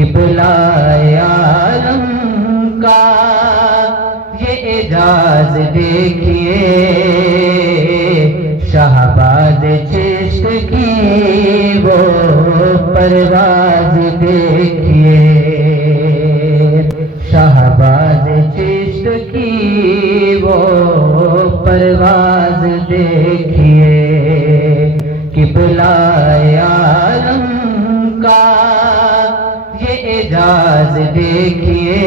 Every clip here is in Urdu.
قبلہ عالم کا یہ اعجاز دیکھیے، شہباز چشت کی وہ پرواز دیکھیے، شہباز چشت کی وہ پرواز دیکھیے، قبلہ عالم کا یہ اعجاز دیکھیے،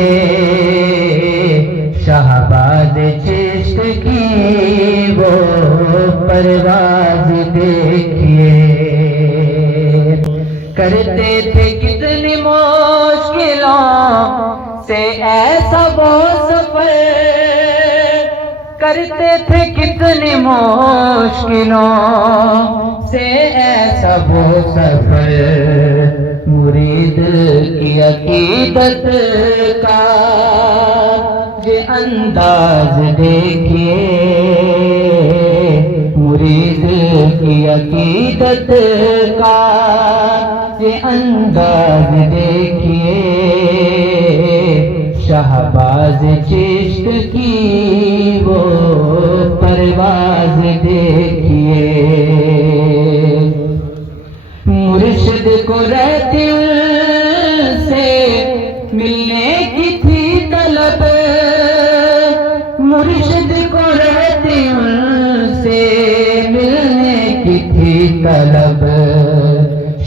شہباز چشت کی وہ پرواز دیکھیے، کرتے تھے کتنی مشکلوں سے ایسا وہ سفر، کرتے تھے کتنی مشکلوں سے ایسا وہ سفر، مرید کی عقیدت کا یہ انداز دیکھیے، مرید کی عقیدت کا یہ انداز دیکھیے، شہباز چشت کی وہ پرواز دیکھیے، مرشد کو رہتے سے ملنے کی تھی طلب، مرشد کو رہتے سے ملنے کی تھی طلب،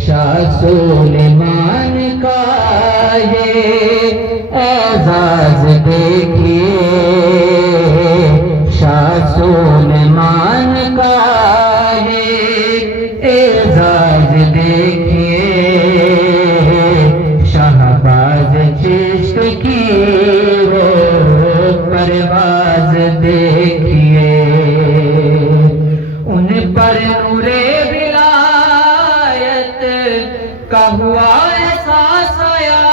شاہ سلیمان کا یہ اعزاز دیکھیے، شاہ سلیمان کا یہ اعزاز دیکھیے، شہباز چشت کی وہ پرواز دیکھیے، ان پر نور ولایت کا ہوا احساس آیا،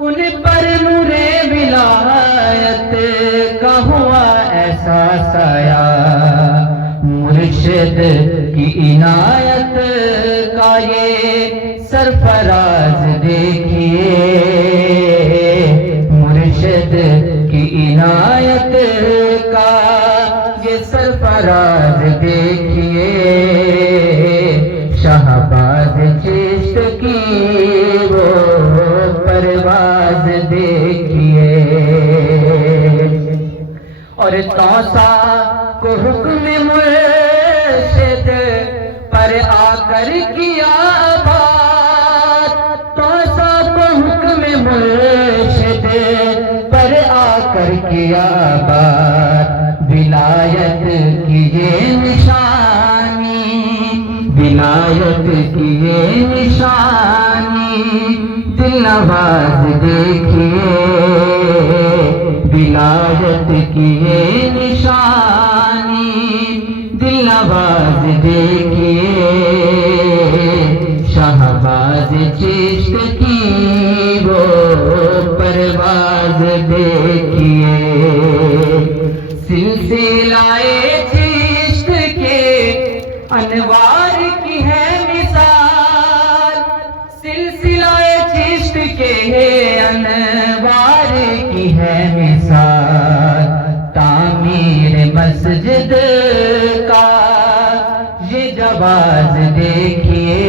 ان پر نور ولایت کا ہوا احساس آیا، مرشد کی عنایت کا یہ سرفراز دیکھیے، مرشد کی عنایت کا یہ سرفراز دیکھیے، شہباز چشت کی وہ پرواز دیکھیے، اور توسا کو حکم مرشد پر آ کر کیا بات، توسا کو حکم مرشد پر آ کر کیا بات، ولایت کی یہ نشانی، ولایت کی یہ نشانی، دل نواز دیکھیے، ولایت کی یہ نشانی، دل نواز دیکھیے، شہباز چشت کی وہ پرواز دیکھیے، سلسلہ چشت کے انوار کی ہے مثال، سلسلہ چشت کے انوار کی ہے مثال، تعمیر مسجد کا یہ جواز دیکھیے،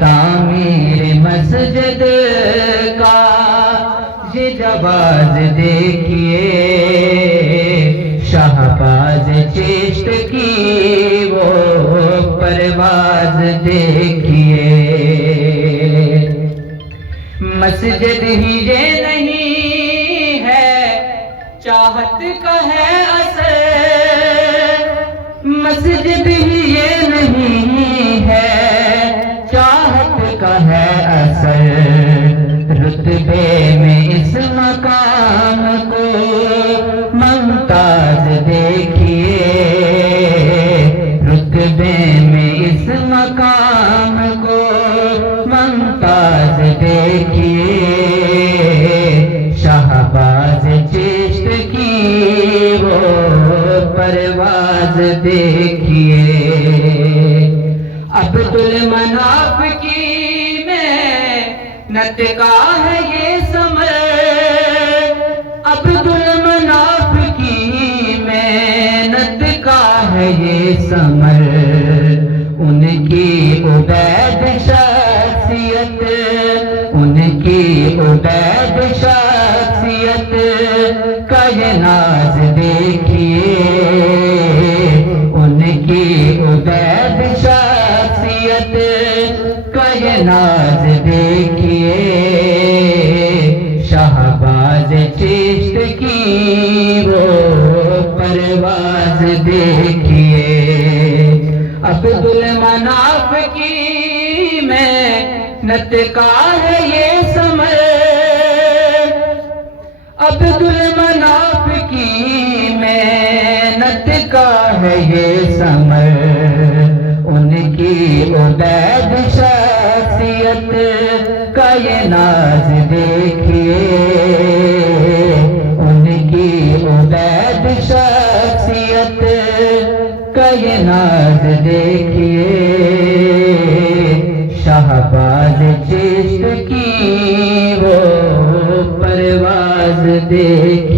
تعمیر مسجد کا یہ جواز دیکھیے، شہباز چشت کی وہ پرواز دیکھیے، مسجد ہی یہ نہیں ہے چاہت کا ہے اثر، مسجد ہی یہ نہیں ہے چاہت کا ہے اثر، رتبے میں اس مقام کو ممتاز دیکھیے، رتبے میں اس مقام کو ممتاز دیکھیے، شہباز چشت کی وہ پرواز دیکھیے، عبد المناف کی نطقہ ہے یہ ثمر عبد المناف کی محنت کا ہے یہ ثمر ان کی عبید شخصیت ان کی عبید شخصیت کا یہ ناز دیکھیے ان کی عبید شخصیت کا یہ ناز دیکھیے شہباز چشت کی وہ پرواز دیکھیے عبد المناف کی محنت کا ہے یہ ثمر عبد المناف کی محنت کا ہے یہ ثمر ان کی عبید شخصیت کا یہ ناز دیکھیے ان کی عبید شخصیت کا یہ ناز دیکھیے شہباز چشت کی وہ پرواز دیکھیے